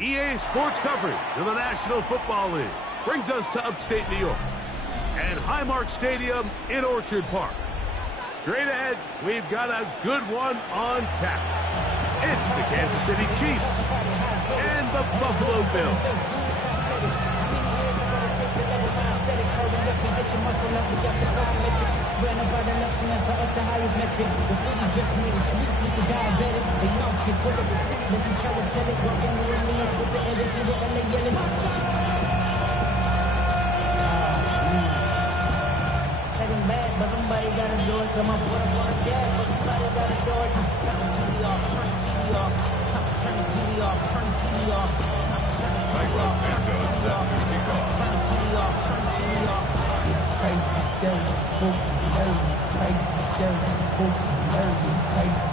EA Sports coverage of the National Football League brings us to upstate New York and Highmark Stadium in Orchard Park. Straight ahead, we've got a good one on tap. It's the Kansas City Chiefs and the Buffalo Bills. Bad, but somebody gotta do it. Come on, yeah, but somebody gotta do it. Turn the TV off, turn the TV off, turn the TV off, turn the TV off. Santos set to kick off. Turn the TV off, turn the TV off.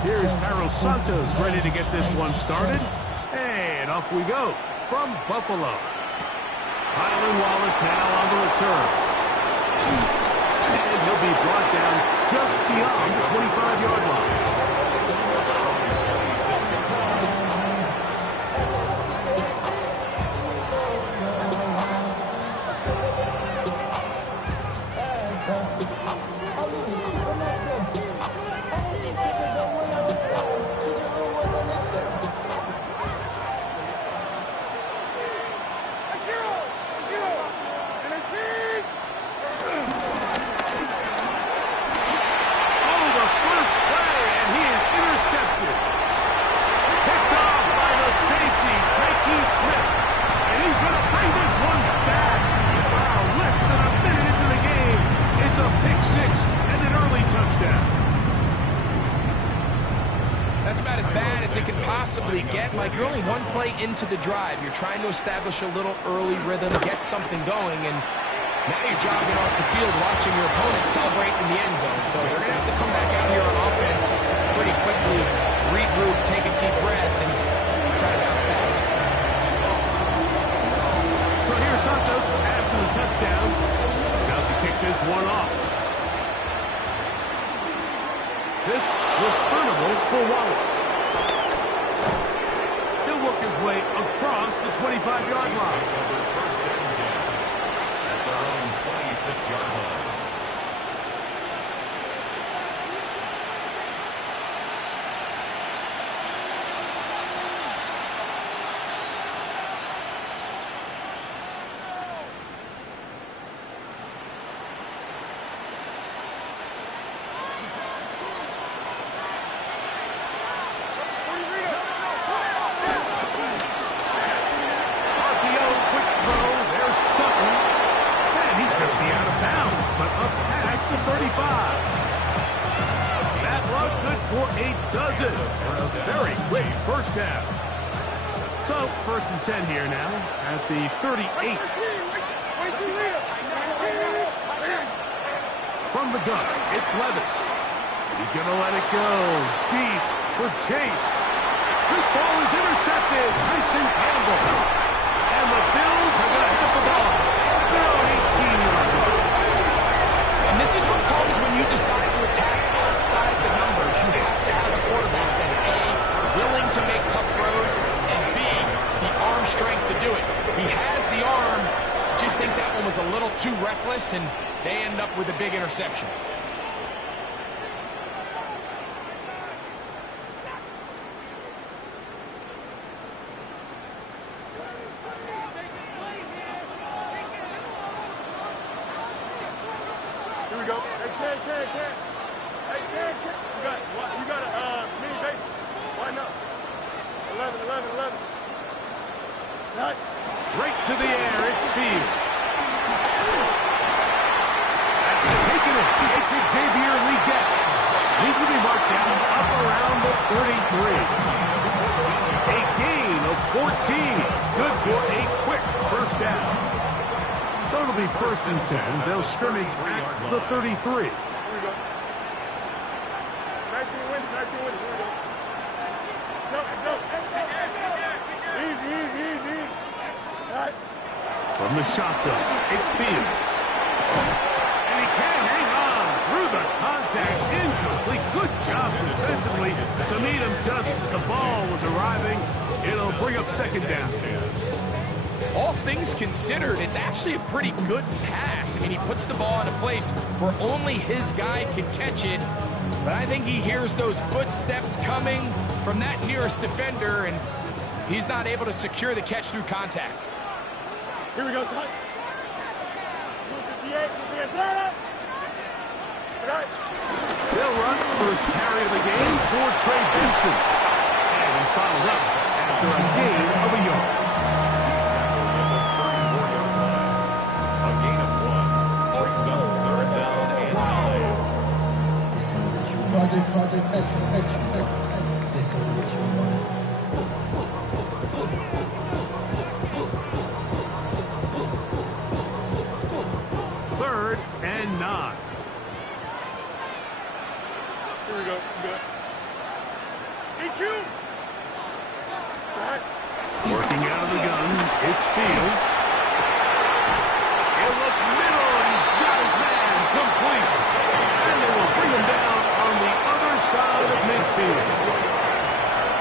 Here's Carlos Santos ready to get this one started. And off we go from Buffalo. Kylan Wallace now on the return. And he'll be brought down just beyond the 25-yard line. Get like you're only one play into the drive. You're trying to establish a little early rhythm, get something going, and now you're jogging off the field watching your opponent celebrate in the end zone. So they're going to have to come back out here on offense pretty quickly, regroup, take a deep breath, and try to bounce back. So here's Santos after the touchdown. He's out to kick this one off. This returnable for Wallace. Work his way across the 25-yard line. First and 10 at their own 26-yard line. So, first and 10 here now at the 38. From the gun, it's Levis. He's going to let it go deep for Chase. This ball is intercepted. Tyson Campbell. And the Bills are going to hit the ball. They're on 18-yard line. And this is what comes when you decide to attack outside the numbers. You have to have a quarterback that's A, willing to make tough throws, and B, the arm strength to do it. He has the arm, just think that one was a little too reckless, and they end up with a big interception. Here we go. Hey, Ken. Hey, Ken. You got a mini base. Why not? 11. Not. Right to the air, it's Fields. That's taking it. It's Xavier Leggett. He's going to be marked down up around the 33. A gain of 14. Good for a quick first down. So it'll be first and 10. They'll scrimmage at the 33. Here we go. 19 wins. Here we go. Go. Easy. Right. From the shotgun, it's Fields. And he can't hang on through the contact. Incomplete. Good job defensively to meet him just as the ball was arriving. It'll bring up second down. All things considered, it's actually a pretty good pass. I mean, he puts the ball in a place where only his guy can catch it. But I think he hears those footsteps coming from that nearest defender, and he's not able to secure the catch through contact. Here we go, son. 158, 158. They'll run first carry of the game for Trey Benson. And he's followed up after a gain of a yard. A gain of 1 brings up 3rd down and 9. This ain't what you want. Project extra. This ain't what you want. Third and 9. Here we go. Good. EQ. Working out of the gun, it's Fields. He'll look middle, and he's got his man complete. And they will bring him down on the other side of midfield.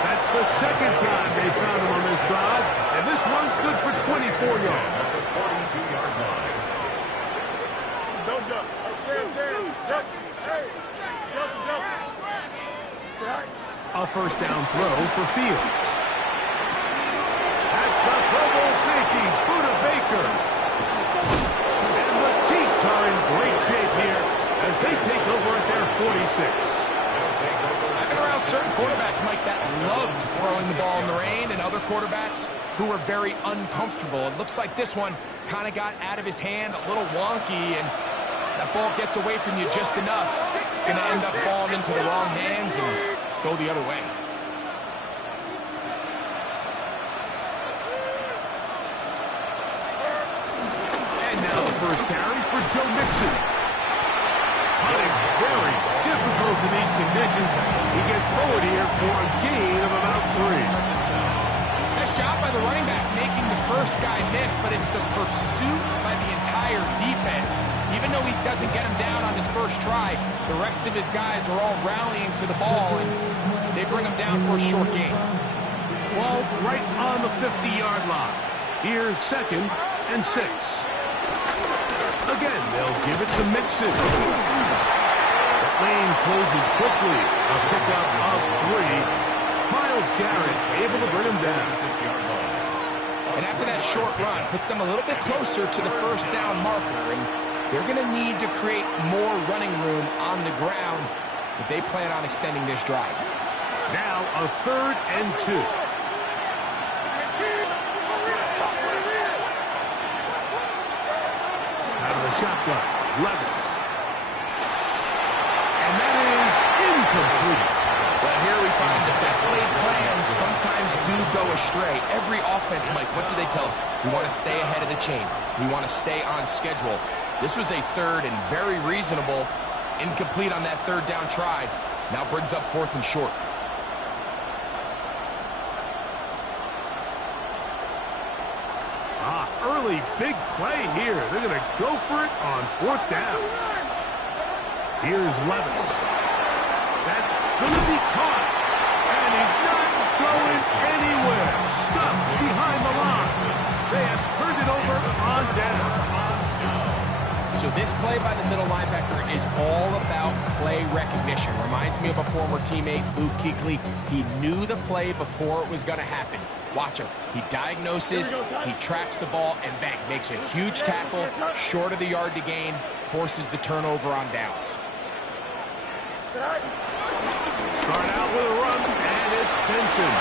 That's the second time they found him on this drive, and this one's good for 24 yards. At the 42-yard line. Don't jump. Jump. Hey. Jump. A first down throw for Fields. That's the Pro Bowl safety, Buda Baker. And the Chiefs are in great shape here as they take over at their 46. I've been around certain quarterbacks, Mike, that loved throwing the ball in the rain, and other quarterbacks who were very uncomfortable. It looks like this one kind of got out of his hand, a little wonky, and that ball gets away from you just enough. It's going to end up falling into the wrong hands and go the other way. And now the first carry for Joe Mixon. Hunting very difficult in these conditions. He gets forward here for a gain of about 3. Nice job by the running back making the first guy miss, but it's the pursuit by the entire defense. Even though he doesn't get him down on his first try, the rest of his guys are all rallying to the ball, and they bring him down for a short gain. Ball right on the 50-yard line. Here's 2nd and 6. Again, they'll give it to Mixon. That lane closes quickly. A pickup of 3. Myles Garrett able to bring him down. 6-yard line. And after that short run, puts them a little bit closer to the first down marker, and they're going to need to create more running room on the ground if they plan on extending this drive. Now a 3rd and 2. Out of the shotgun, Levis. And that is incomplete. Well, here we find the best laid plans sometimes do go astray. Every offense, Mike, what do they tell us? We want to stay ahead of the chains. We want to stay on schedule. This was a 3rd and very reasonable. Incomplete on that 3rd down try. Now brings up 4th and short. Early big play here. They're going to go for it on 4th down. Here's Levis. That's going to be caught. And he's not going anywhere. Stuffed behind the line. They have turned it over on down. So this play by the middle linebacker is all about play recognition. Reminds me of a former teammate, Luke Kuechly. He knew the play before it was going to happen. Watch him. He diagnoses, he tracks the ball, and bang, makes a huge tackle, short of the yard to gain, forces the turnover on downs. Start out with a run, and it's Benson.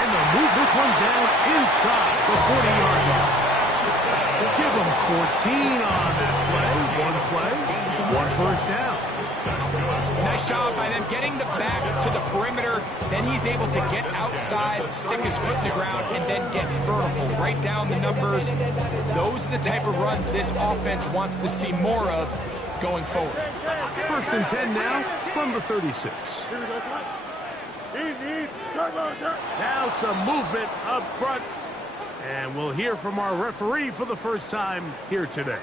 And they'll move this one down inside the 40-yard line. Give them 14 on that play. One first down. Nice job by them getting the back to the perimeter. Then he's able to get outside, stick his foot to the ground, and then get vertical. Right down the numbers. Those are the type of runs this offense wants to see more of going forward. 1st and 10 now from the 36. Here we go, son. Easy. Turbo, sir. Now some movement up front. And we'll hear from our referee for the first time here today.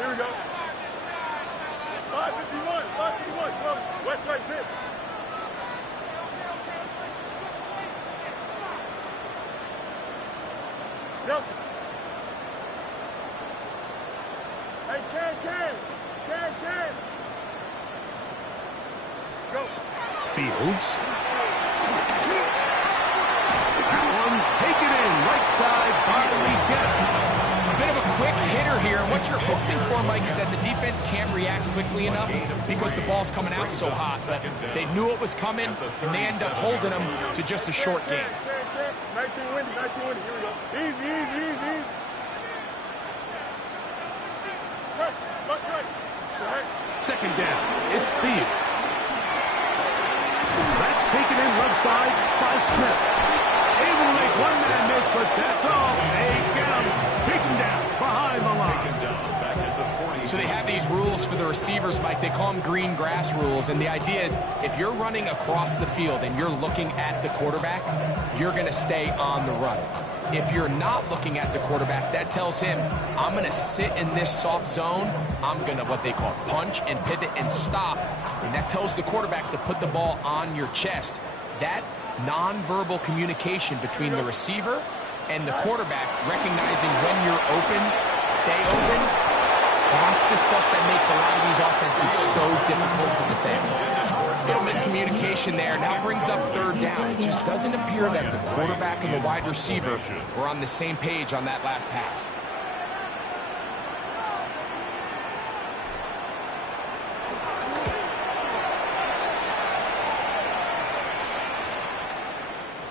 Here we go. 551, 551, come on. West right pitch. Yep. Hey, can. Go. Fields. That one taken in right side by Lee. A bit of a quick hitter here. And what you're hoping for, Mike, is that the defense can't react quickly enough because the ball's coming out so hot. But they knew it was coming, and they end up holding them to just a short game. 19 windy. Here we go. Easy. Press. Left right. Second down. It's Fields. That's taken in left side by Smith. Able to make one man miss, but that's all. They get him. Taken down behind the line. So they have these rules for the receivers, Mike. They call them green grass rules. And the idea is if you're running across the field and you're looking at the quarterback, you're going to stay on the run. If you're not looking at the quarterback, that tells him, I'm going to sit in this soft zone. I'm going to, what they call, punch and pivot and stop. And that tells the quarterback to put the ball on your chest. That nonverbal communication between the receiver and the quarterback, recognizing when you're open, stay open, that's the stuff that makes a lot of these offenses so difficult to defend. Little miscommunication there. Now brings up third down. It just doesn't appear that the quarterback and the wide receiver were on the same page on that last pass.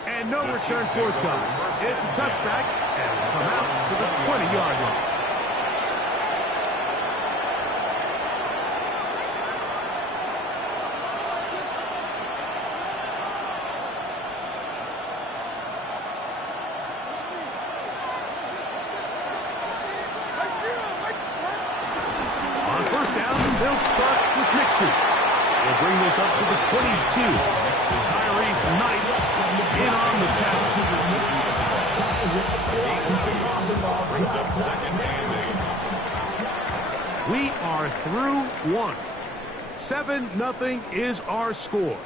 And no return forthcoming. It's a touchback, and will come out to the 20-yard line. On first down, they'll start with Mixon. They'll bring this up to the 22. Tyrese Knight in on the tackle. Brings up second and 8. We are through one. 7-0 is our score.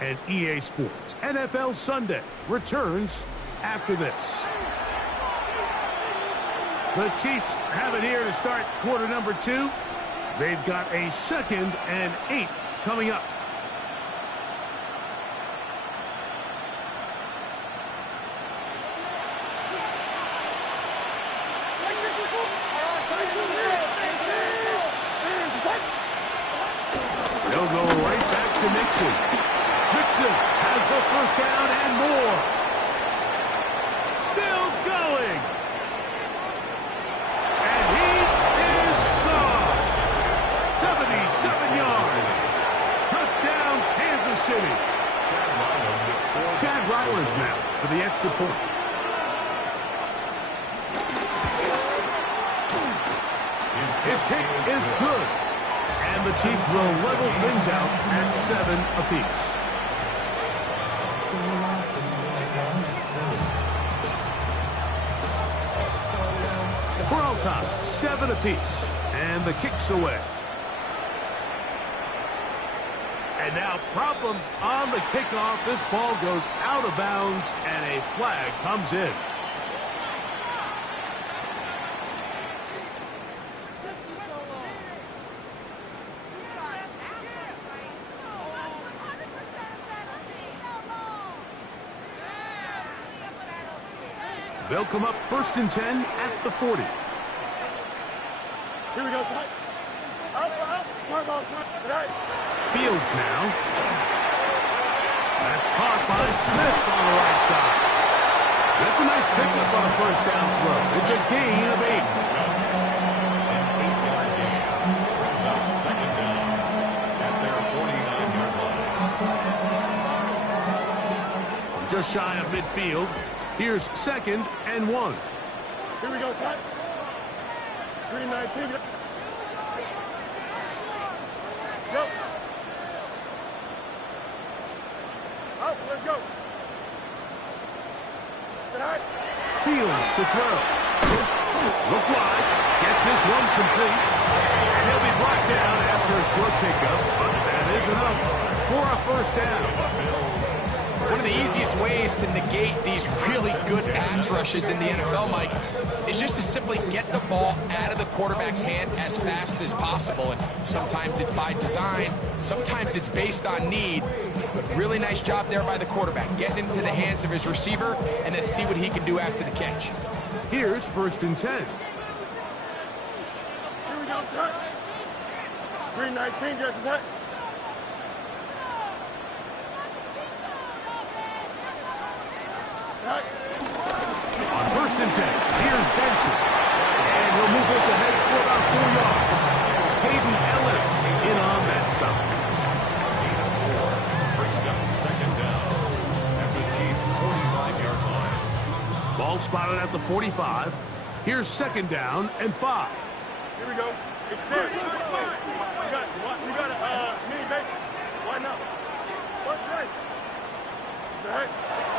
And EA Sports NFL Sunday returns after this. The Chiefs have it here to start quarter number 2. They've got a 2nd and 8 coming up. They'll go right back to Mixon. Mixon has the first down and more. Still going. And he is gone. 77 yards. Touchdown, Kansas City. Chad Ryland now for the extra point. His kick is good. And the Chiefs will level things out at 7 apiece. We're on top, 7 apiece. And the kick's away. And now problems on the kickoff. This ball goes out of bounds, and a flag comes in. They'll come up 1st and 10 at the 40. Here we go, tonight. Up. Tonight. Fields now. That's caught by Smith on the right side. That's a nice pickup on a first down throw. It's a gain of 8. An 8-yard gain. Brings up second down at their 49-yard line. Just shy of midfield. Here's 2nd and 1. Here we go, tonight. 3-19. Go. Up, let's go. Tonight. Fields to throw. Look wide. Get this one complete. And he'll be brought down after a short pickup. That is enough for a first down. One of the easiest ways to negate these really good pass rushes in the NFL, Mike, is just to simply get the ball out of the quarterback's hand as fast as possible. And sometimes it's by design, sometimes it's based on need. But really nice job there by the quarterback, getting into the hands of his receiver, and then see what he can do after the catch. Here's 1st and 10. Here we go, cut. 319, just cut. On 1st and 10, here's Benson. And he'll move this ahead for about 4 yards. Hayden Ellis in on that stop. Brings up 2nd down at the Chiefs' 45-yard line. Ball spotted at the 45. Here's 2nd down and 5. Here we go. It's there. You got a mini base. Why not? What's right? Right.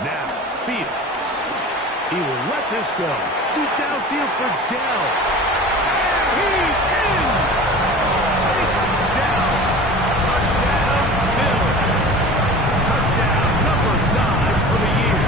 Now, Fields. He will let this go. Deep downfield for Dell. And he's in! Taken down. Touchdown, Bills. Touchdown number 9 for the year.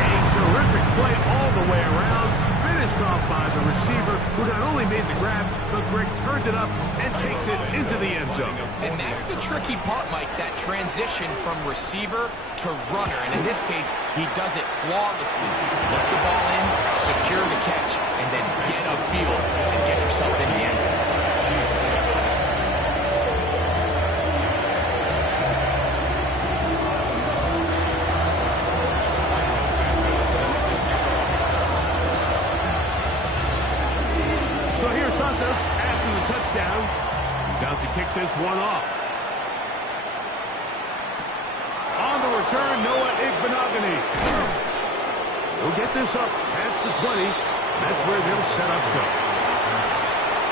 A terrific play all the way around. Finished off by the receiver, who not only made the grab, but Greg turned it up and takes it into the end zone. And that's the tricky part, Mike, that transition from receiver to runner. And in this case, he does it flawlessly. Let the ball in, secure the catch, and then get upfield and get yourself in the end zone. So here's Santos after the touchdown. He's out to kick this one off. On the return, Noah Igbenogany. He'll get this up past the 20. That's where they'll set up shop.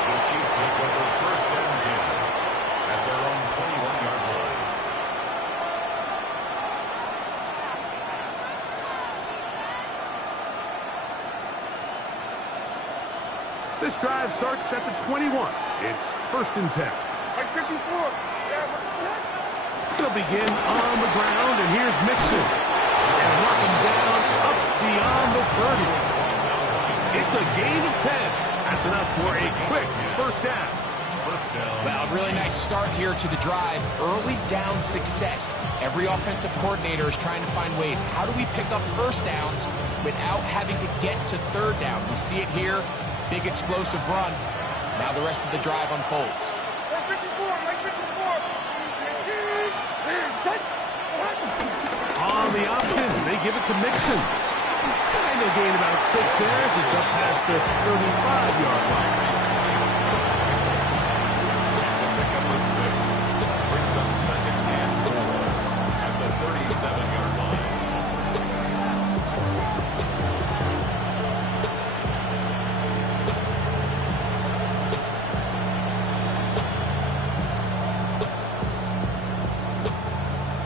The Chiefs look over 1st and 10 at their own 21-yard line. This drive starts at the 21. It's 1st and 10. Like 54. They'll begin on the ground, and here's Mixon. And knock him down up beyond the 30. It's a gain of 10. That's enough for a quick first down. Well, really nice start here to the drive. Early down success. Every offensive coordinator is trying to find ways. How do we pick up first downs without having to get to 3rd down? We see it here. Big explosive run. Now the rest of the drive unfolds. On the option, they give it to Mixon. And they gain about 6 there as it's up past the 35-yard line. It's a pickup of 6. Brings up 2nd and 4 at the 37-yard line.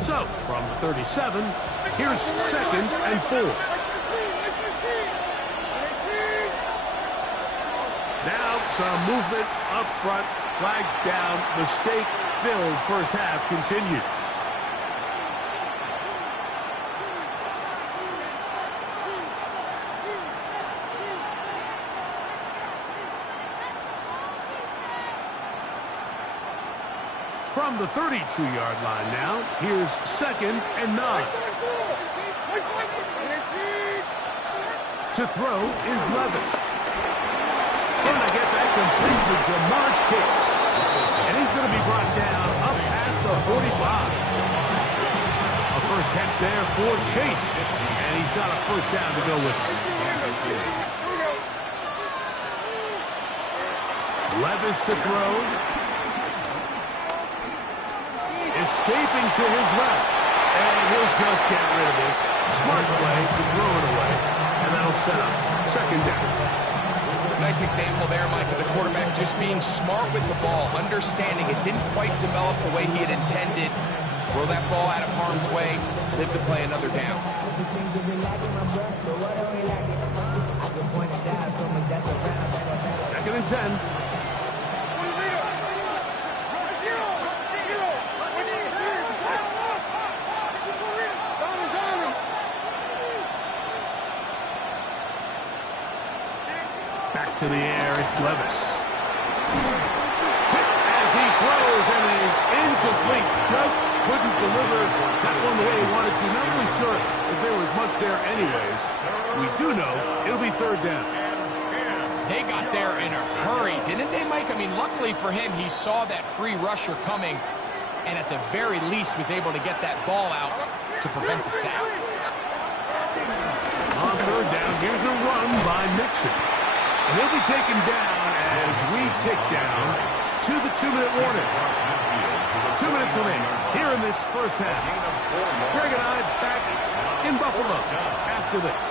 So, from the 37, here's 2nd and 4. Now, some movement up front, flags down, mistake-filled first half continues. From the 32-yard line now, here's 2nd and 9. To throw is Levis. Going to get that complete to Jamar Chase. And he's going to be brought down up past the 45. A first catch there for Chase. And he's got a first down to go with it. Levis to throw. Escaping to his left. And he'll just get rid of this. Smart play to throw it away. And that'll set up 2nd down. Nice example there, Mike, of the quarterback just being smart with the ball, understanding it didn't quite develop the way he had intended. Throw that ball out of harm's way, live to play another down. and 10. Back to the air, it's Levis. As he throws and is incomplete, just couldn't deliver that one the way he wanted to. Not really sure if there was much there anyways. We do know it'll be third down. They got there in a hurry, didn't they, Mike? I mean, luckily for him, he saw that free rusher coming and at the very least was able to get that ball out to prevent the sack. On third down, here's a run by Mixon. And he'll be taken down as we tick down to the 2-minute warning. 2 minutes remaining here in this first half. Greg and I back in Buffalo after this.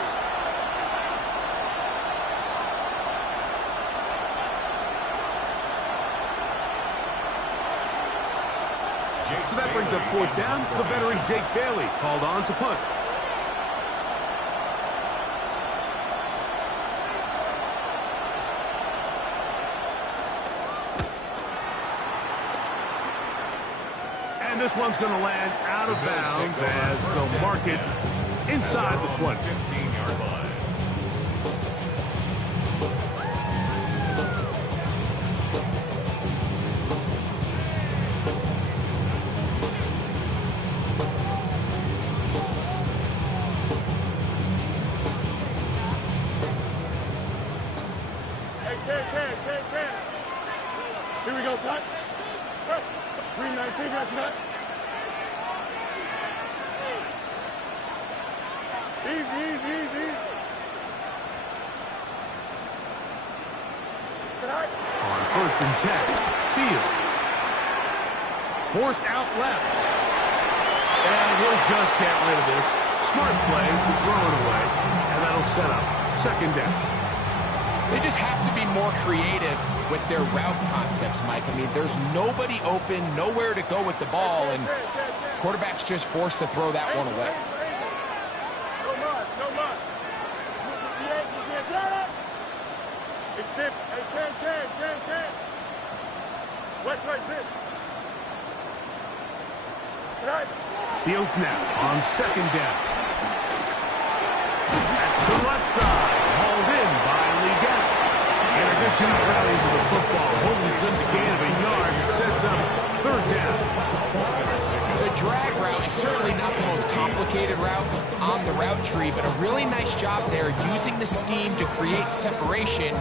So that brings up fourth down. The veteran Jake Bailey called on to punt. And this one's going to land out of bounds as they'll mark it inside the 20. 15-yard line. Here we go, son. 319, that's not. Easy. Tonight. On first and 10, Fields. Forced out left. And he'll just get rid of this. Smart play to throw it away. And that'll set up second down. They just have to be more creative with their route concepts, Mike. I mean, there's nobody open, nowhere to go with the ball, and quarterback's just forced to throw that one away. No much. It's dip. Hey, can. West right dip. Right. Fields now on second down. That's the left side. Hauled in by Leggett. And a good job rallying to the football. Holding just a gain of a yard. It sets up third down. The drag route is certainly not the most complicated route on the route tree, but a really nice job there using the scheme to create separation.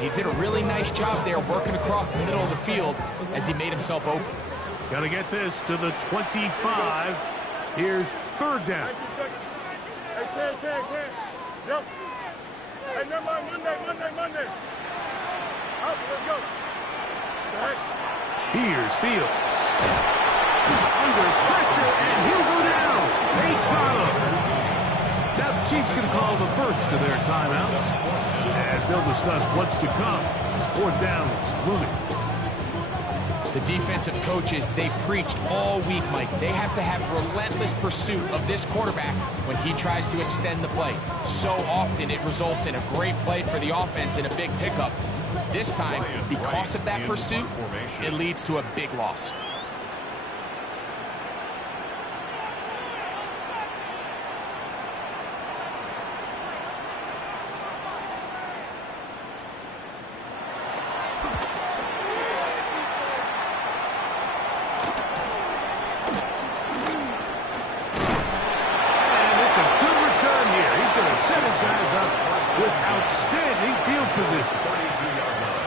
He did a really nice job there working across the middle of the field as he made himself open. Got to get this to the 25. Here's third down. Hey, can. Jump. Hey, never mind, Monday. Out, let's go. Right. Here's Fields. Under pressure, and he'll go down. They got him. Now the Chiefs can call the first of their timeouts as they'll discuss what's to come. As fourth down is looming. The defensive coaches, they preached all week, Mike. They have to have relentless pursuit of this quarterback when he tries to extend the play. So often it results in a great play for the offense and a big pickup. This time, because of that pursuit, it leads to a big loss. Set his guys up with outstanding field position. 42-yard line.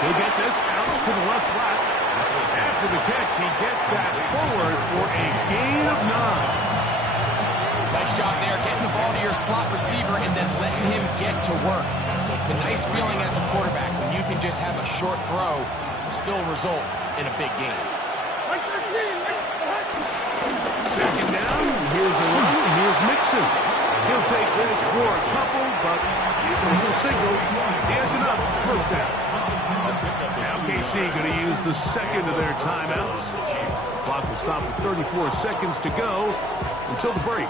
He'll get this out to the left flat as the after the catch, he gets that forward for a gain of 9. Nice job there, getting the ball to your slot receiver and then letting him get to work. It's a nice feeling as a quarterback when you can just have a short throw still result in a big game. Second down, here's a run, and here's Mixon. He'll take this for a couple, but the official signal, he has enough. First down. Now KC going to use the second of their timeouts. Clock will stop with 34 seconds to go until the break.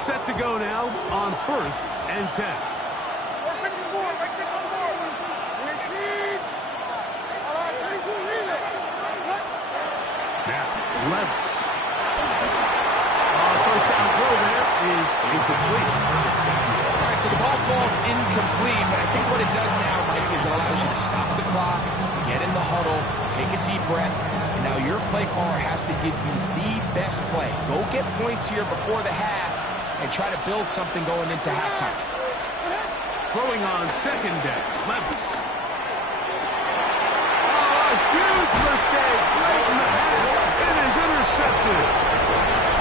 Set to go now on 1st and 10. Now, Levis. First down throw there is incomplete. All right, so the ball falls incomplete, but I think what it does now, Mike, is it allows you to stop the clock, get in the huddle, take a deep breath, and now your play caller has to give you the best play. Go get points here before the half and try to build something going into halftime. Throwing on second down, Levis. Huge mistake right in the head. It is intercepted.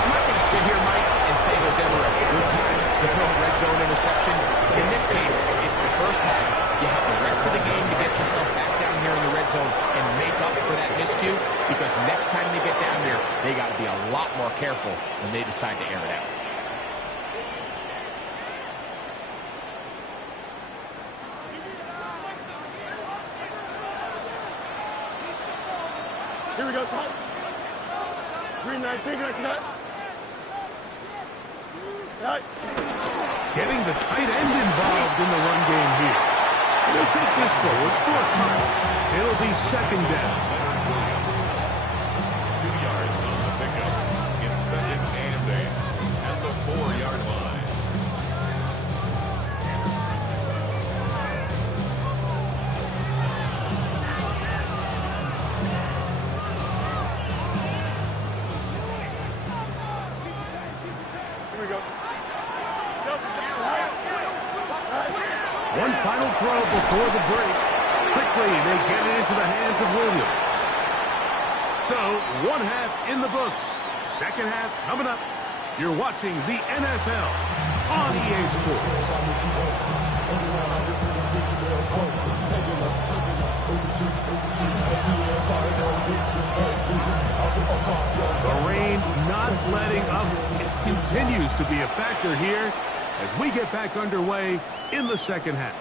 I'm not going to sit here, Mike, and say there's ever a good time to throw a red zone interception. In this case, it's the first half. You have the rest of the game to get yourself back down here in the red zone and make up for that miscue, because next time they get down here, they got to be a lot more careful when they decide to air it out. Here we go, son. 319, like that. Right. Getting the tight end involved in the run game here. He'll take this forward for a punt. It'll be second down. 2 yards on the pickup. It's second and 8 at the 4-yard line. One final throw before the break. Quickly, they get it into the hands of Williams. So, one half in the books. Second half coming up. You're watching the NFL on EA Sports. The rain not letting up. It continues to be a factor here as we get back underway in the second half.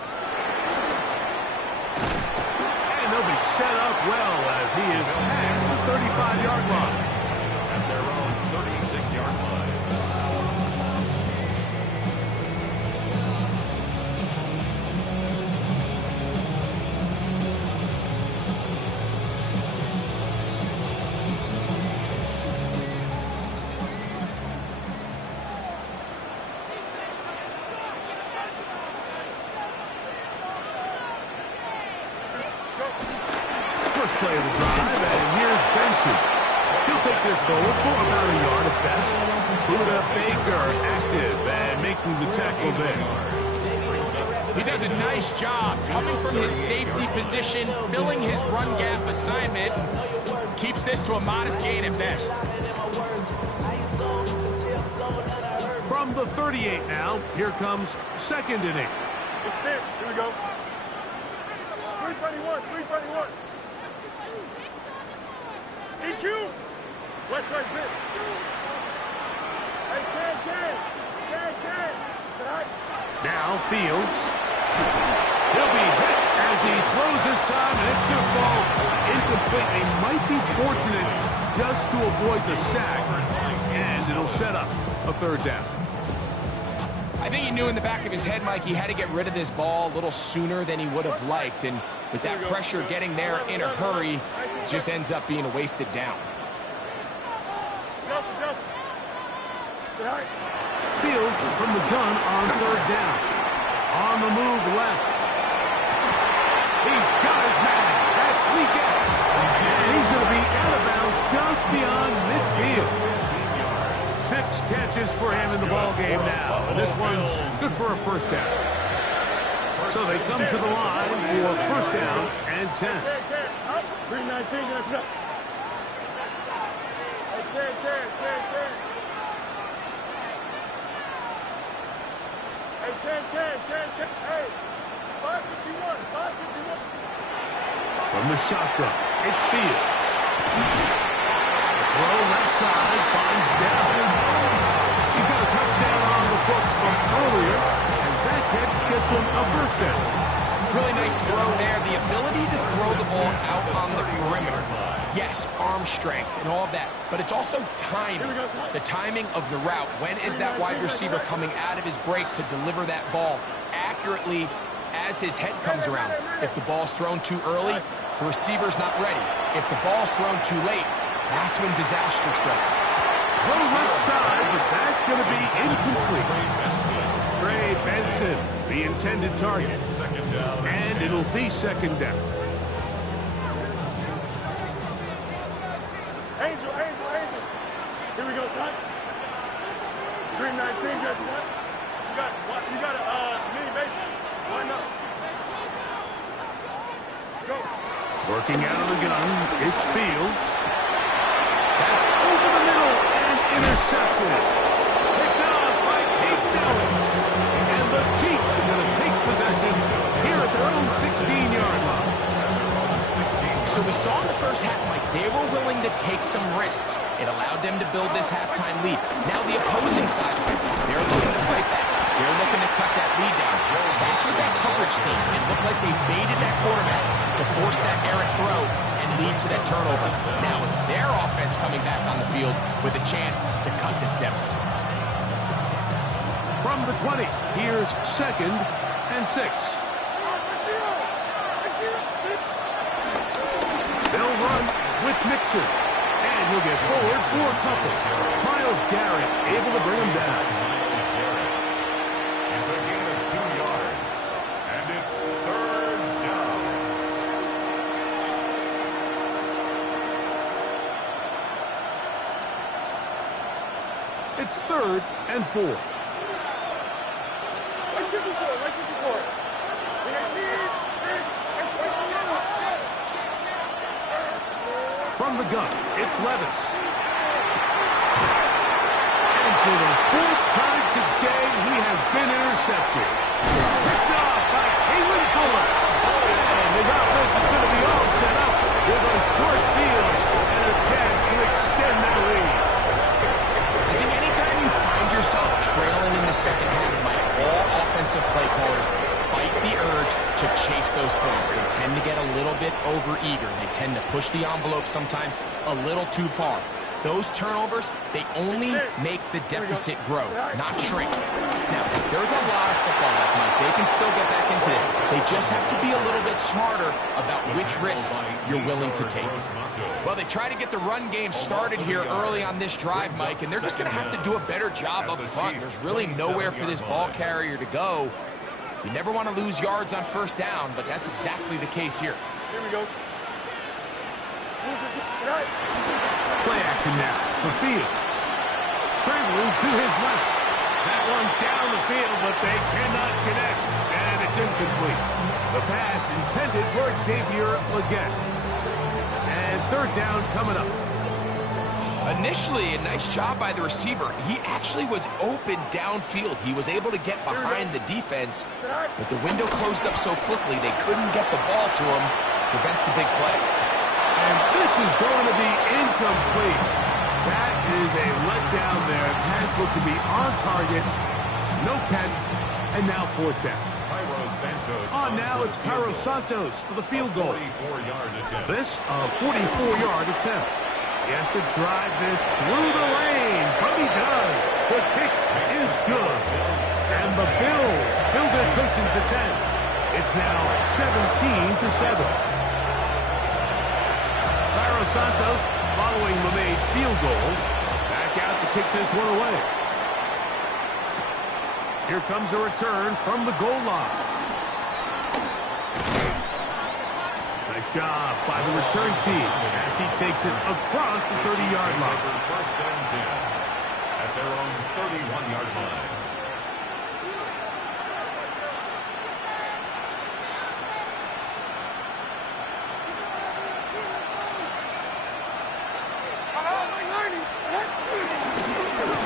And they'll be set up well as he is past the 35-yard line. At their own 36-yard line. First play of the drive, and here's Benson. He'll take this forward for about a yard at best. Buda Baker active and making the tackle there. He does a nice job coming from his safety position, filling his run gap assignment. Keeps this to a modest gain at best. From the 38 now, here comes second and 8. Extend. Here we go. 321, 321. EQ. West right bit. Hey, can. Now Fields. He'll be hit as he throws this time, and it's going to fall incomplete. They might be fortunate just to avoid the sack, and it'll set up a third down. I think he knew in the back of his head, Mike, he had to get rid of this ball a little sooner than he would have liked. And with that pressure getting there in a hurry, it just ends up being a wasted down. Fields from the gun on third down. On the move left. He's got his man. That's Lee Gaddis. And he's going to be out of bounds just beyond midfield. 6 catches for him in the ball game now. And this one's good for a first down. So they come to the line for first down and 10. 319, that's up. Hey, 10. Hey, 10. Hey, 551. From the shotgun, it's Fields. The throw left side finds down. He's got a touchdown on the books from earlier, and that catch gets him a first down. Really nice throw there. The ability to throw the ball out on the perimeter. Yes, arm strength and all of that, but it's also timing. The timing of the route. When is that wide receiver coming out of his break to deliver that ball accurately as his head comes around? If the ball's thrown too early, the receiver's not ready. If the ball's thrown too late, that's when disaster strikes. Throw left side, but that's going to be incomplete. Trey Benson, the intended target. And it'll be second down. Angel. Here we go, son. 319, just what? You got a mini base. Why not? Go. Working out of the gun, it's Fields. That's over the middle and intercepted. Picked off by Kate Dallas. And the Chiefs are going to take possession here at their own 16-yard line. So we saw in the first half, Mike, they were willing to take some risks. It allowed them to build this halftime lead. Now the opposing side, they're looking to fight back. They're looking to cut that lead down. That's what that coverage seemed. It looked like they baited that quarterback to force that errant throw and lead to that turnover. Now it's their offense coming back on the field with a chance to cut this deficit. From the 20, here's second and 6. They'll run with Mixon. And he'll get forward for a couple. Myles Garrett able to bring him down. It's a gain of 2 yards. And it's third down. It's 3rd and 4. Like this before. From the gun, it's Levis. And for the 4th time today, he has been intercepted. Picked off by Hayden Fuller. And his offense is going to be all set up with a short field and a chance to extend that lead. I think anytime you find yourself trailing in the second half, Mike, all offensive play callers fight the urge to chase those points. They tend to get a little bit over-eager. They tend to push the envelope sometimes a little too far. Those turnovers, they only make the deficit grow, not shrink. Now, there's a lot of football left, Mike. They can still get back into this. They just have to be a little bit smarter about which risks you're willing to take. Well, they try to get the run game started here early on this drive, Mike, and they're just going to have to do a better job up front. There's really nowhere for this ball carrier to go. You never want to lose yards on first down, but that's exactly the case here. Here we go. Play action now for Fields. Scrambling to his left. That one down the field, but they cannot connect. And it's incomplete. The pass intended for Xavier Legette. And 3rd down coming up. Initially, a nice job by the receiver. He actually was open downfield. He was able to get behind the defense, but the window closed up so quickly they couldn't get the ball to him. Prevents the big play. And this is going to be incomplete. That is a letdown there. Pass looked to be on target. No catch. And now 4th down. On now, it's Cairo Santos for the field goal. 44-yard attempt. This a 44-yard attempt. He has to drive this through the lane, but he does. The kick is good. And the Bills build their cushion to 10. It's now 17-7. Cairo Santos following the made field goal. Back out to kick this one away. Here comes a return from the goal line. Nice job by the return team as he takes it across the 30-yard line. First and 10 at their 31-yard line.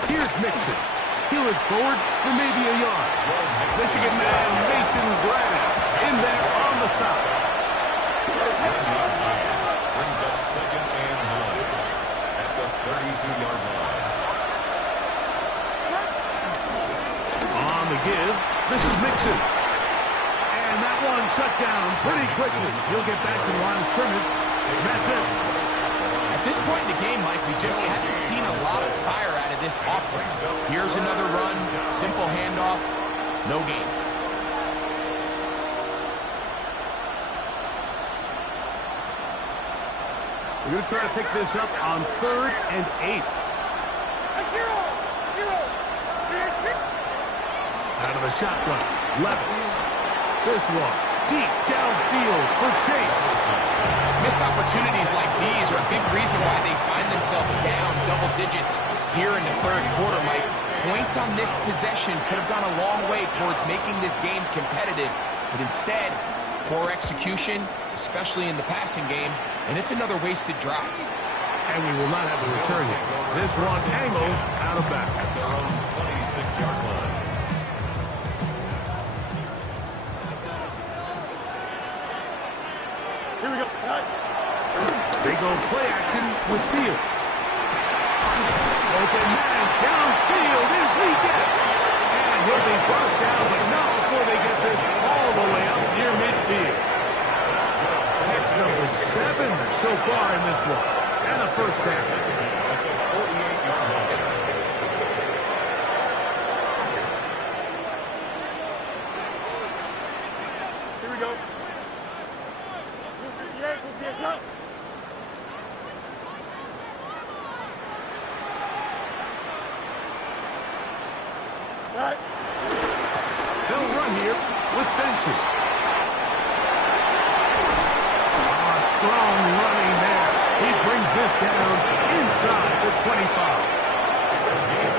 Here's Mixon. He looks forward for maybe a yard. Michigan man Mason Graham in there on the stop. Brings up 2nd and 9 at the 32-yard line. On the give, this is Mixon. And that one shut down pretty quickly. He'll get back to the line of scrimmage. That's it. At this point in the game, Mike, we just haven't seen a lot of fire out of this offense. Here's another run, simple handoff, no gain. We're going to try to pick this up on 3rd and 8. Out of the shotgun, Levis. This one, deep downfield for Chase. Missed opportunities like these are a big reason why they find themselves down double digits here in the 3rd quarter, Mike. Points on this possession could have gone a long way towards making this game competitive, but instead, poor execution, especially in the passing game, and it's another wasted drive. And we will not have a return yet. This one angled out of bounds. At their own 26-yard line. Here we go. They go play action with Fields. Open man downfield is Leggett. And he'll be brought down, but not before they get this all the way up near midfield. Catch number 7 so far in this one. And a first down. At the 48-yard line. Here we go. Go. Right. They'll run here with Benson. Strong running there. He brings this down inside the 25.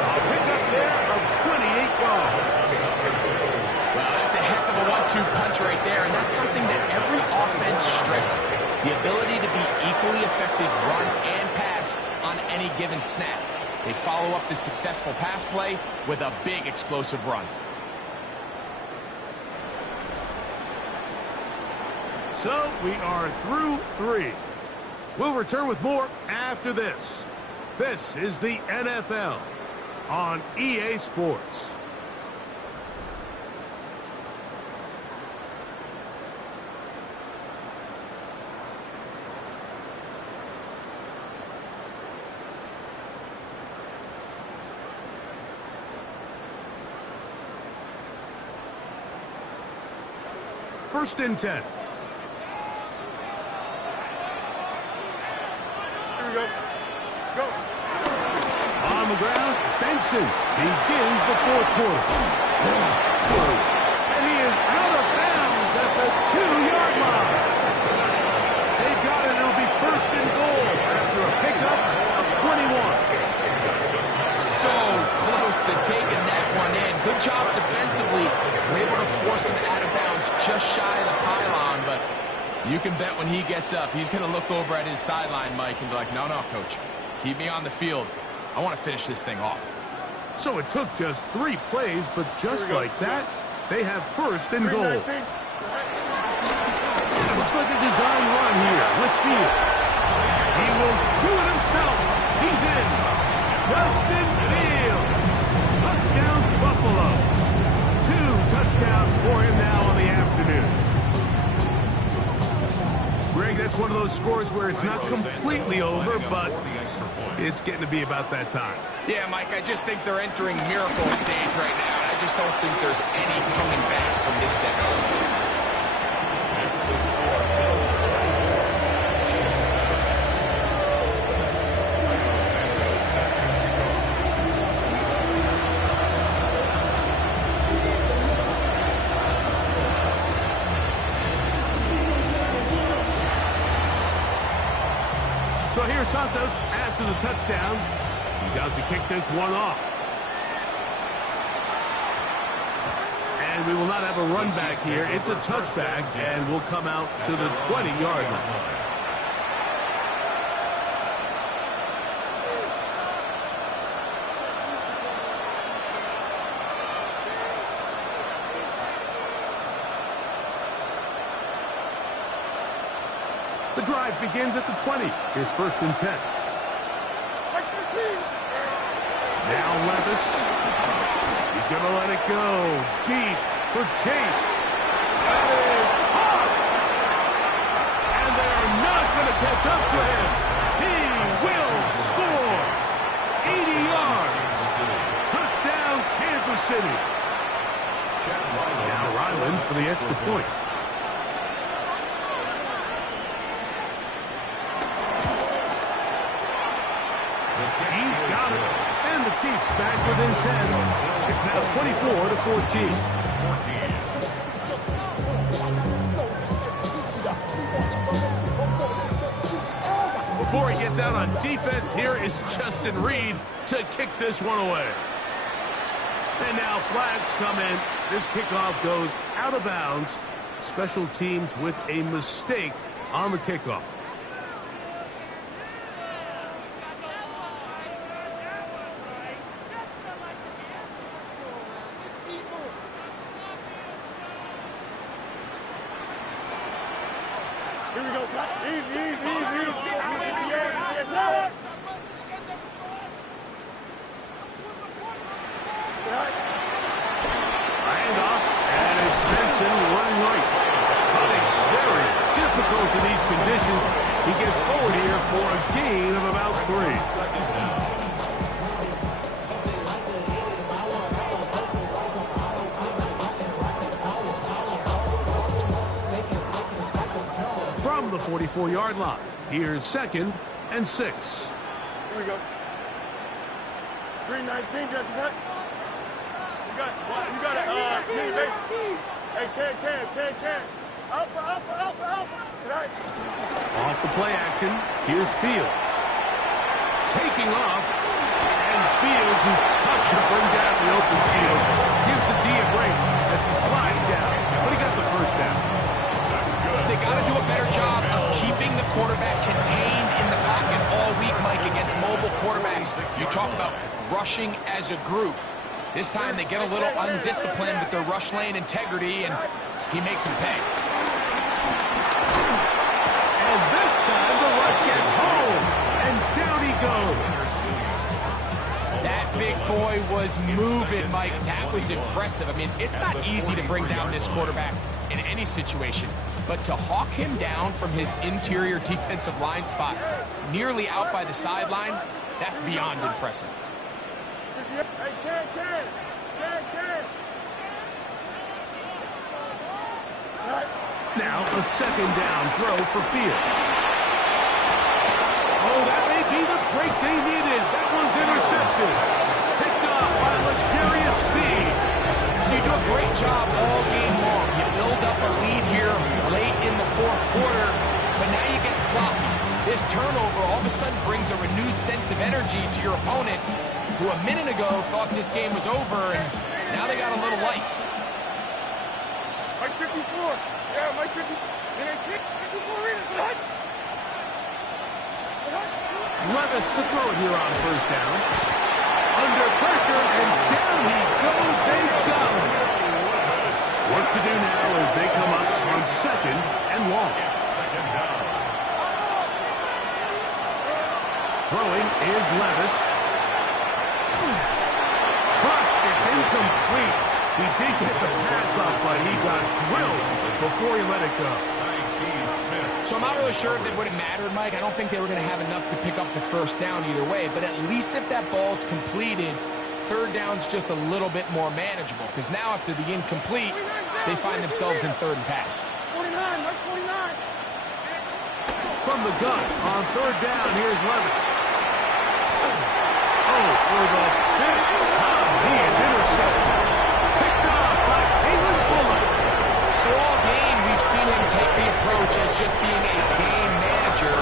A pickup there of 28 yards. Well, that's a heck of a 1-2 punch right there, and that's something that every offense stresses. The ability to be equally effective run and pass on any given snap. They follow up the successful pass play with a big explosive run. So we are through 3. We'll return with more after this. This is the NFL on EA Sports. First and 10. Here we go. Go. On the ground, Benson begins the 4th quarter. And he is out of bounds at the 2-yard line. They've got it. It'll be first and goal after a pickup of 21. So close to taking that one in. Good job defensively. We're able to force him out of bounds just shy of the pylon, but you can bet when he gets up, he's going to look over at his sideline, Mike, and be like, no, coach, keep me on the field. I want to finish this thing off. So it took just 3 plays, but just like that, they have first and goal. Looks like a design run here with Fields. He will do it himself. He's in. Justin Fields. Touchdown, Buffalo. 2 touchdowns for him now on the afternoon. Greg, that's one of those scores where it's not completely over, but it's getting to be about that time. Yeah, Mike, I just think they're entering miracle stage right now, and I just don't think there's any coming back from this deficit. That's the score. Bills 3, Chiefs 7. Santos set to kick off. So here's Santos after the touchdown. He's out to kick this one off. And we will not have a run back here. It's a touchback, and we'll come out to the 20-yard line. The drive begins at the 20. Here's 1st and 10. Now Levis. He's going to let it go. Deep for Chase. That is caught. And they're not going to catch up to him. He will score. 80 yards. Touchdown, Kansas City. Now Ryland for the extra point. He's got it. And the Chiefs back within 10. It's now 24-14. Before he gets out on defense, here is Justin Reed to kick this one away. And now flags come in. This kickoff goes out of bounds. Special teams with a mistake on the kickoff. Here we go, Scott. Easy. Yes, sir. Handoff, and it's Benson running right. Cutting very difficult in these conditions. He gets forward here for a gain of about 3. From the 44-yard line, here's 2nd and 6. Here we go. 319, just cut. You got it. Mini base. Hey, can. Alpha. Right. Off the play action, here's Fields. Taking off, and Fields is tough to bring down the open field. Gives the D a break as he slides down. But he got the first down. They got to do a better job of keeping the quarterback contained in the pocket all week, Mike, against mobile quarterbacks. You talk about rushing as a group. This time they get a little undisciplined with their rush lane integrity, and he makes them pay. And this time the rush gets home, and down he goes. That big boy was moving, Mike. That was impressive. I mean, it's not easy to bring down this quarterback in any situation, but to hawk him down from his interior defensive line spot, nearly out by the sideline, that's beyond impressive. Hey, can. Right. Now a 2nd down throw for Fields. Oh, that may be the break they needed. That one's intercepted. Picked up by luxurious speed. So you do a great job all game long. You build up a lead here late in the 4th quarter, but now you get sloppy. This turnover all of a sudden brings a renewed sense of energy to your opponent, who a minute ago thought this game was over, and now they got a little life. Mike 54. Yeah, Mike 54. And then 54 in it. Levis to throw it here on 1st down. Under pressure, and down he goes. They got him. Work to do now as they come up on 2nd and long. Throwing is Levis. Crushed, it's incomplete. He did get the pass off, but he got drilled before he let it go. So I'm not really sure if it would have mattered, Mike. I don't think they were going to have enough to pick up the 1st down either way, but at least if that ball's completed, 3rd down's just a little bit more manageable, because now after the incomplete, they find themselves in 3rd and pass. 49, Mike 49. From the gun on 3rd down, here's Levis. Oh, for the 5th time, he is intercepted. Picked off by Kalen Bullock. So all game, we've seen him take the approach as just being a game manager.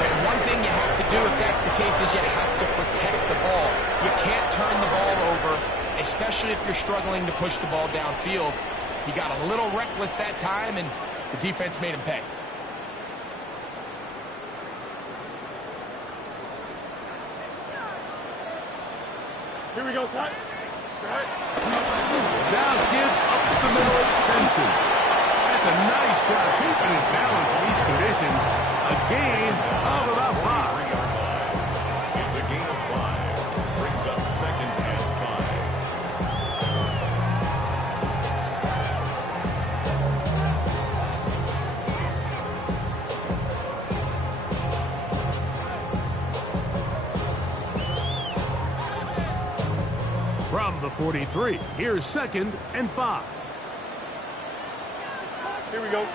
But one thing you have to do if that's the case is you have to protect the ball. You can't turn the ball over. especially if you're struggling to push the ball downfield. He got a little reckless that time, and the defense made him pay. Here we go, son. Now gives up the middle extension. That's a nice job keeping his balance in these conditions. A gain of about 5. It's a gain of 5. Brings up 2nd and 5. From the 43, here's 2nd and 5. Here we go.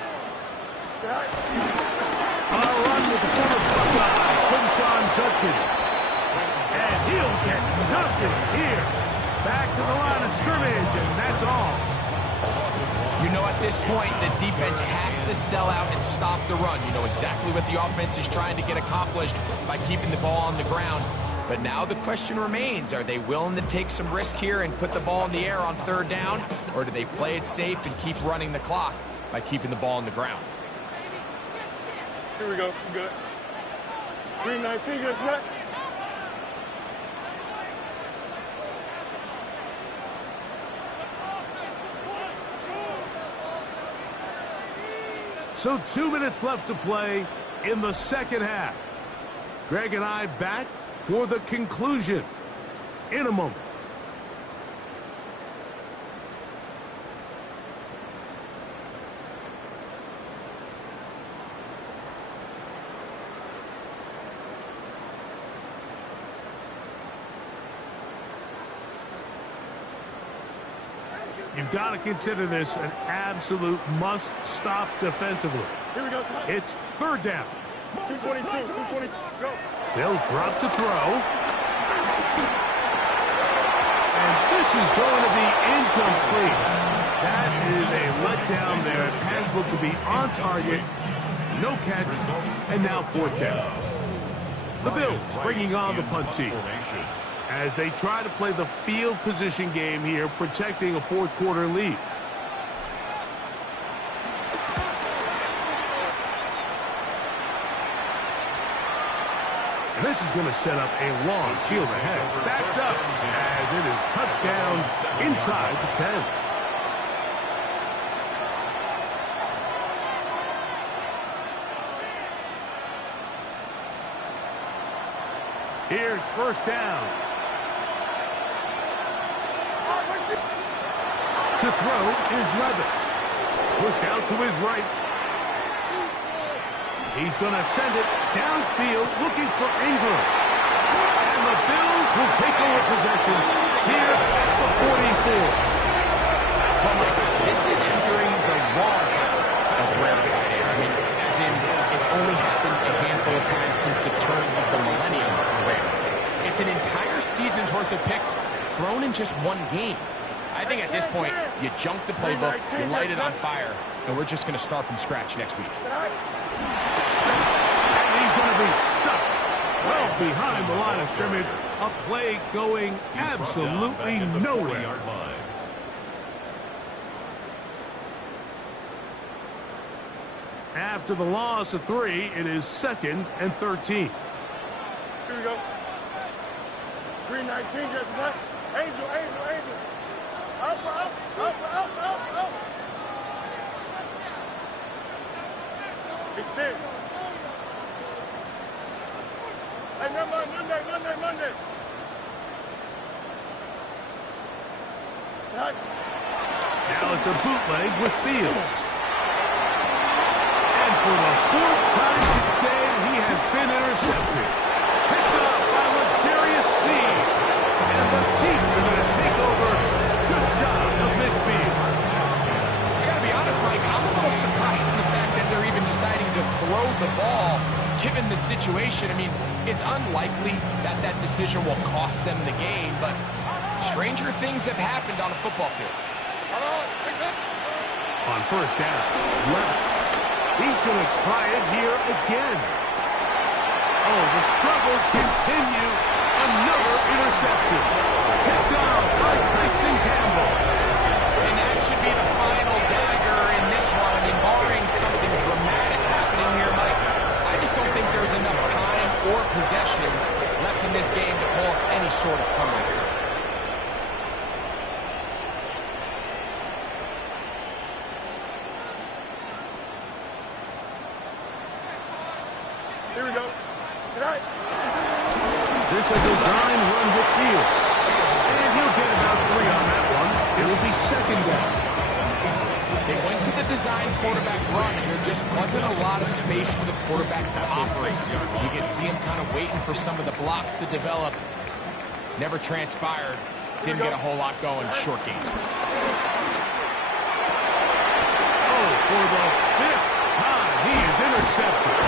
A run with the former Buckeye, Quinshawn Judkins. And he'll get nothing here. Back to the line of scrimmage, and that's all. You know, at this point, the defense has to sell out and stop the run. You know exactly what the offense is trying to get accomplished by keeping the ball on the ground. But now the question remains, are they willing to take some risk here and put the ball in the air on 3rd down? Or do they play it safe and keep running the clock by keeping the ball on the ground? Here we go. Good. 319, good play. So 2 minutes left to play in the 2nd half. Greg and I back for the conclusion in a moment. You've got to consider this an absolute must-stop defensively. Here we go, son. It's 3rd down. 222, 222, go. They'll drop to throw. And this is going to be incomplete. That is a letdown there. It has looked to be on target. No catch. And now 4th down. The Bills bringing on the punt team as they try to play the field position game here, protecting a 4th quarter lead. And this is going to set up a long field ahead. Backed up as it is touchdown inside the 10. Here's 1st down. To throw is Levis. Pushed out to his right. He's going to send it downfield looking for Ingram. And the Bills will take over possession here at the 44. Well, Mike, this is entering the wrong of rarefied air. I mean, as in, it's only happened a handful of times since the turn of the millennium. It's an entire season's worth of picks thrown in just one game. I think at this point, you junk the playbook, you light it on fire, and we're just going to start from scratch next week. And he's going to be stuck well behind the line of scrimmage. A play going absolutely nowhere. After the loss of 3, it is 2nd and 13. Here we go. 319, just what? Angel, angel, angel. Up, up, up, up, up, up. Extend. Hey, Monday. Right. Now it's a bootleg with Fields. And for the 4th time today, he has been intercepted. Picked up by Legarius Sneed. And the Chiefs are going to take over just shy of midfield. I got to be honest, Mike, I'm a little surprised in the fact that they're even deciding to throw the ball, given the situation. I mean, it's unlikely that that decision will cost them the game, but stranger things have happened on a football field. On 1st down, Levis. He's going to try it here again. Oh, the struggles continue. Another interception. Picked off by Tyson. well-designed quarterback run, and there just wasn't a lot of space for the quarterback to operate. You can see him kind of waiting for some of the blocks to develop. Never transpired. Didn't get a whole lot going. Short game. Oh, for the 5th time, he is intercepted.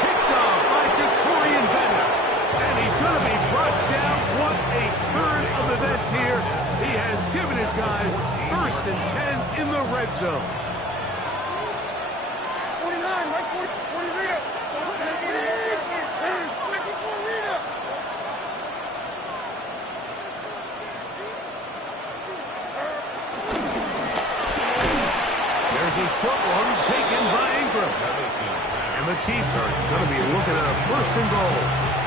Picked off by Jacorian Bennett. And he's going to be brought down. What a turn of events here. He has given his guys 1st and 10 in the red zone. 49, Mike 40 Rita. There's a short one taken by Ingram. And the Chiefs are going to be looking at a 1st and goal.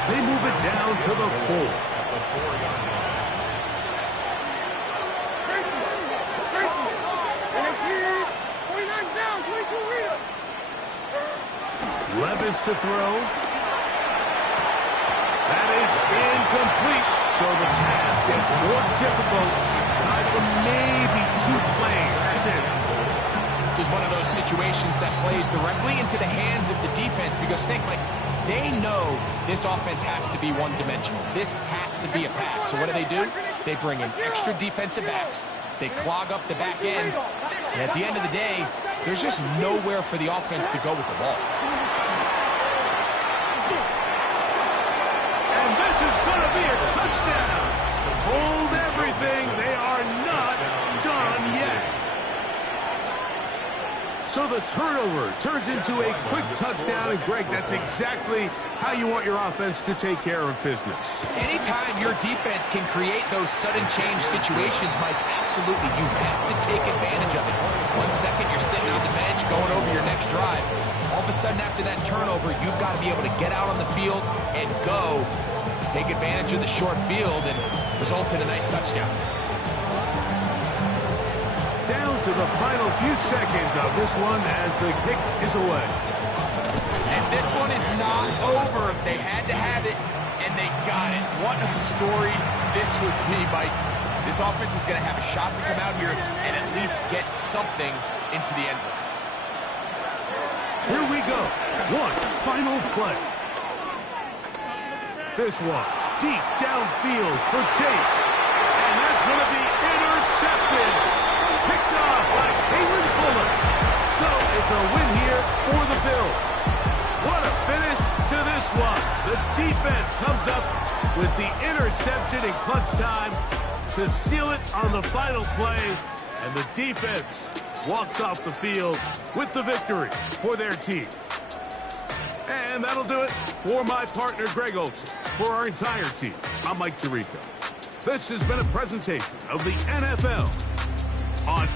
They move it down to the 4. Levis to throw. That is incomplete. So the task gets more difficult. Time for maybe 2 plays. That's it. This is one of those situations that plays directly into the hands of the defense because think, like, they know this offense has to be one-dimensional. This has to be a pass. So what do? They bring in extra defensive backs. They clog up the back end. And at the end of the day, there's just nowhere for the offense to go with the ball. And this is going to be a touchdown. Hold everything. They are not done yet. So the turnover turns into a quick touchdown. And, Greg, that's exactly how you want your offense to take care of business. Anytime your defense can create those sudden change situations, Mike, absolutely, you have to take advantage of it. 1 second, you're sitting on the bench, going over your next drive. All of a sudden, after that turnover, you've got to be able to get out on the field and go, take advantage of the short field, and results in a nice touchdown. Down to the final few seconds of this one as the kick is away. And this one is not over. They had to have it, and they got it. What a story this would be, Mike. This offense is going to have a shot to come out here and at least get something into the end zone. Here we go. One final play. This one deep downfield for Chase. And that's going to be intercepted. Picked off by Kalen Bullock. So it's a win here for the Bills. What a finish to this one. The defense comes up with the interception in clutch time to seal it on the final play. And the defense walks off the field with the victory for their team. And that'll do it for my partner, Greg Olson. For our entire team, I'm Mike Tirico. This has been a presentation of the NFL on